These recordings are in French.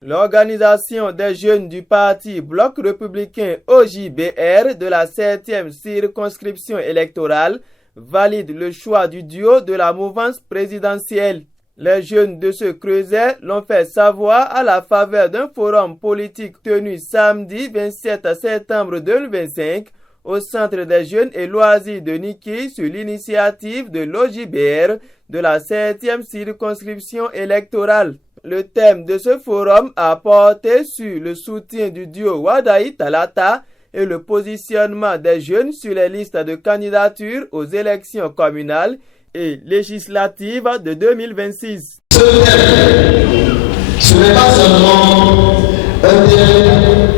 L'organisation des jeunes du parti Bloc républicain OJBR de la 7e circonscription électorale valide le choix du duo de la mouvance présidentielle. Les jeunes de ce creuset l'ont fait savoir à la faveur d'un forum politique tenu samedi 27 septembre 2025 au Centre des jeunes et loisirs de Niki sur l'initiative de l'OJBR de la 7e circonscription électorale. Le thème de ce forum a porté sur le soutien du duo Wadaï Talata et le positionnement des jeunes sur les listes de candidature aux élections communales et législatives de 2026. Ce thème, ce n'est pas seulement un thème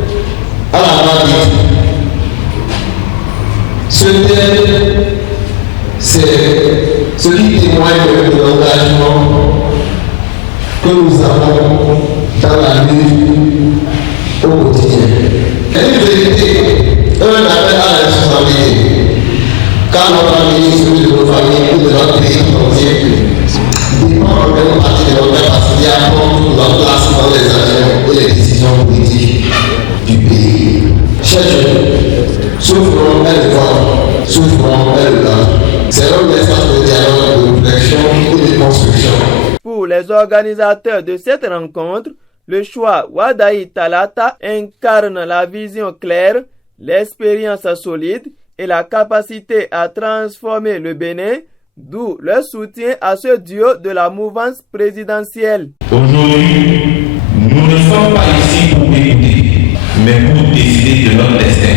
à la va-vite. Ce thème, c'est ce qui témoigne de l'engagement que nous avons dans la vie au quotidien. Une vérité, un appel à la responsabilité, car notre avenir, celui de nos familles ou de notre pays entier, dépend en grande partie de notre capacité à prendre notre place dans les actions et les décisions politiques du pays. Chers jeunes, souffrons et le voix, souffrons et le temps. C'est un message de dialogue, de réflexion et de construction. Pour les organisateurs de cette rencontre, le choix Wadaï Talata incarne la vision claire, l'expérience solide et la capacité à transformer le Bénin, d'où leur soutien à ce duo de la mouvance présidentielle. Aujourd'hui, nous ne sommes pas ici pour écouter, mais pour décider de notre destin.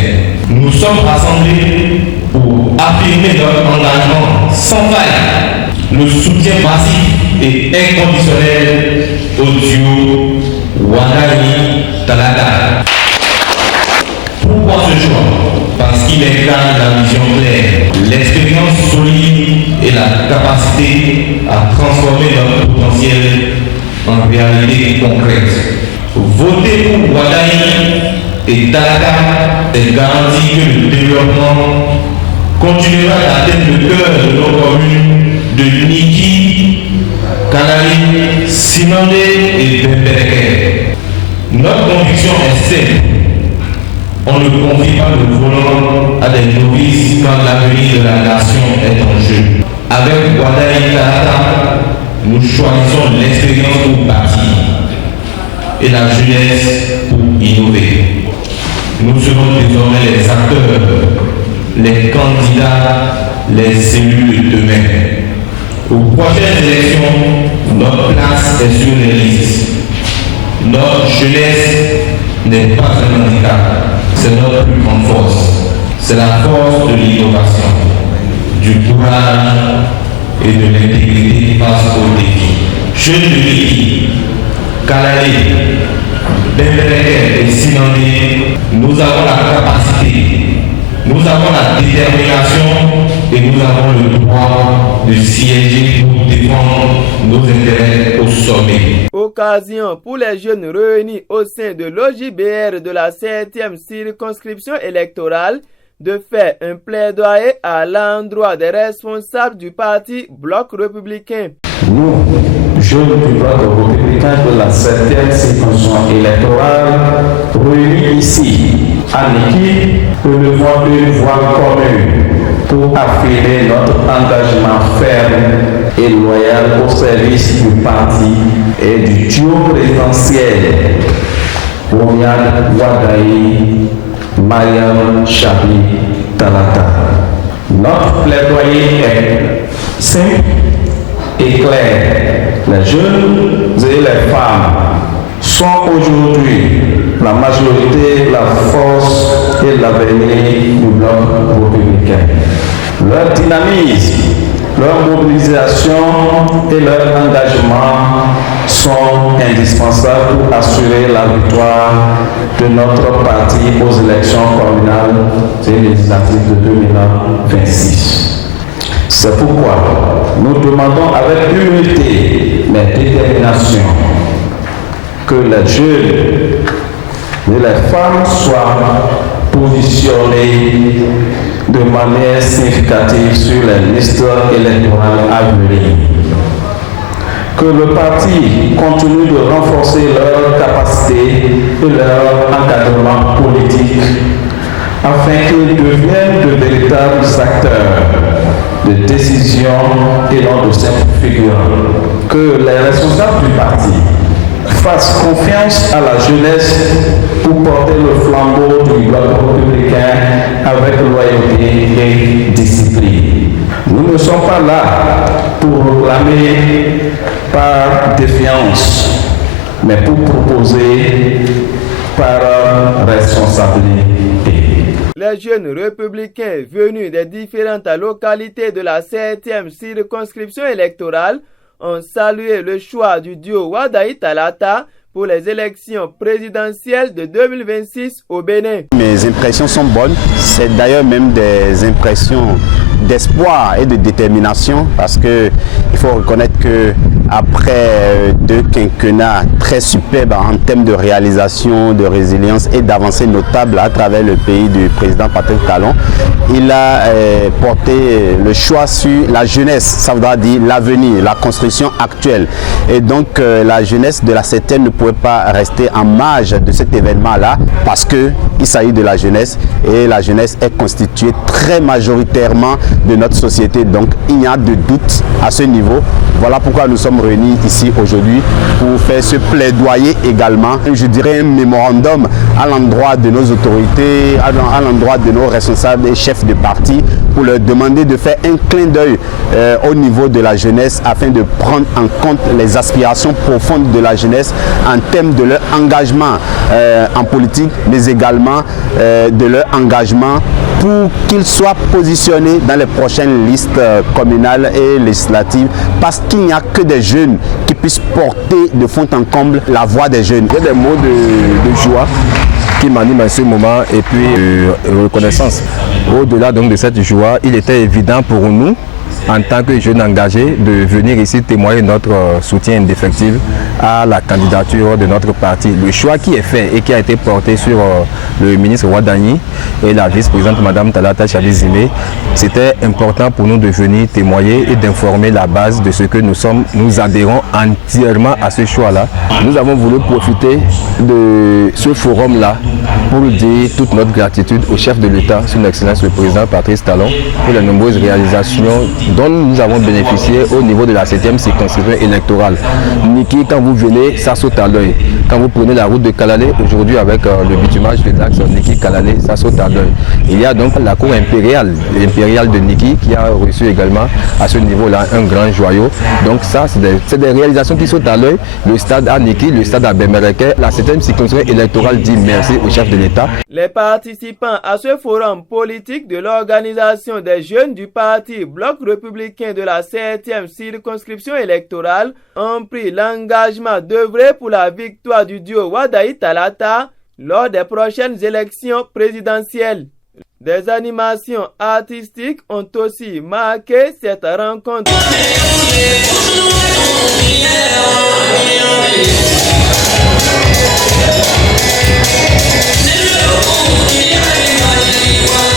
Nous sommes rassemblés pour affirmer notre engagement sans faille, le soutien massif et inconditionnel au duo Wadaï Talata. Pourquoi ce choix? Parce qu'il incarne la vision claire, l'expérience solide et la capacité à transformer notre potentiel en réalité concrète. Voter pour Wadaï et Talata est garanti que le développement continuera d'atteindre le cœur de nos communes de Niki, Kanari, Sinondé et Bembereke. Notre conviction est simple. On ne confie pas le volant à des novices quand l'avenir de la nation est en jeu. Avec Wadaï Talata, nous choisissons l'expérience pour bâtir et la jeunesse pour innover. Nous serons désormais les acteurs, les candidats, les élus de demain. Aux prochaines élections, notre place est sur les listes. Notre jeunesse n'est pas un handicap. C'est notre plus grande force. C'est la force de l'innovation, du courage et de l'intégrité face aux défis. Jeunes de Niki, Kalale, Bembereke et Sinandé, nous avons la capacité, nous avons la détermination et nous avons le droit de siéger pour défendre nos intérêts au sommet. Occasion pour les jeunes réunis au sein de l'OJBR de la 7e circonscription électorale de faire un plaidoyer à l'endroit des responsables du parti Bloc républicain. Nous, jeunes du Bloc républicain de la 7e circonscription électorale, réunis ici à Niki, relevons une voix commune pour affirmer notre engagement ferme et loyal au service du parti et du duo présidentiel Wadaï Wadaï Mariam Chabi Talata. Notre plaidoyer est simple et clair. Les jeunes et les femmes sont aujourd'hui la majorité, la force et l'avenir du Bloc républicain. Leur dynamisme, leur mobilisation et leur engagement sont indispensables pour assurer la victoire de notre parti aux élections communales et législatives de 2026. C'est pourquoi nous demandons avec humilité mais détermination que les jeunes et les femmes soient positionnés de manière significative sur les listes électorales à venir. Que que le parti continue de renforcer leur capacité et leur encadrement politique afin qu'ils deviennent de véritables acteurs de décision et non de simples figures. Que les responsables du parti fassent confiance à la jeunesse pour porter le flambeau du bloc républicain avec loyauté et discipline. Nous ne sommes pas là pour proclamer par défiance, mais pour proposer par responsabilité. Les jeunes républicains venus des différentes localités de la 7e circonscription électorale ont salué le choix du duo Wadaï Talata pour les élections présidentielles de 2026 au Bénin. Mes impressions sont bonnes, c'est d'ailleurs même des impressions d'espoir et de détermination, parce que il faut reconnaître que après deux quinquennats très superbes en termes de réalisation, de résilience et d'avancées notables à travers le pays du président Patrick Talon, il a porté le choix sur la jeunesse, ça voudra dire l'avenir, la construction actuelle. Et donc la jeunesse de la 7e ne pouvait pas rester en marge de cet événement-là, parce qu'il s'agit de la jeunesse et la jeunesse est constituée très majoritairement de notre société. Donc il n'y a de doute à ce niveau. Voilà pourquoi nous sommes réunis ici aujourd'hui pour faire ce plaidoyer également. Je dirais un mémorandum à l'endroit de nos autorités, à l'endroit de nos responsables et chefs de parti pour leur demander de faire un clin d'œil au niveau de la jeunesse afin de prendre en compte les aspirations profondes de la jeunesse en termes de leur engagement en politique, mais également de leur engagement pour qu'ils soient positionnés dans les prochaines listes communales et législatives, parce qu'il n'y a que des jeunes qui puissent porter de fond en comble la voix des jeunes. Il y a des mots de joie qui m'animent à ce moment et puis reconnaissance. Au-delà donc de cette joie, il était évident pour nous, en tant que jeunes engagés, de venir ici témoigner notre soutien indéfectible à la candidature de notre parti. Le choix qui est fait et qui a été porté sur le ministre Wadani et la vice-présidente Madame Talata Chabizime, c'était important pour nous de venir témoigner et d'informer la base de ce que nous sommes. Nous adhérons entièrement à ce choix-là. Nous avons voulu profiter de ce forum-là pour dire toute notre gratitude au chef de l'État, son Excellence le président Patrice Talon, pour les nombreuses réalisations dont nous avons bénéficié au niveau de la 7e circonscription électorale. Niki, quand vous venez, ça saute à l'œil. Quand vous prenez la route de Kalalé, aujourd'hui avec le bitumage de l'axe Niki-Kalalé, ça saute à l'œil. Il y a donc la cour impériale de Niki qui a reçu également à ce niveau-là un grand joyau. Donc ça, c'est des réalisations qui sautent à l'œil. Le stade à Niki, le stade à Bemereke, la 7e circonscription électorale dit merci au chef de l'État. Les participants à ce forum politique de l'organisation des jeunes du parti Bloc républicain de la 7e circonscription électorale ont pris l'engagement d'œuvrer pour la victoire du duo Wadaï Talata lors des prochaines élections présidentielles. Des animations artistiques ont aussi marqué cette rencontre.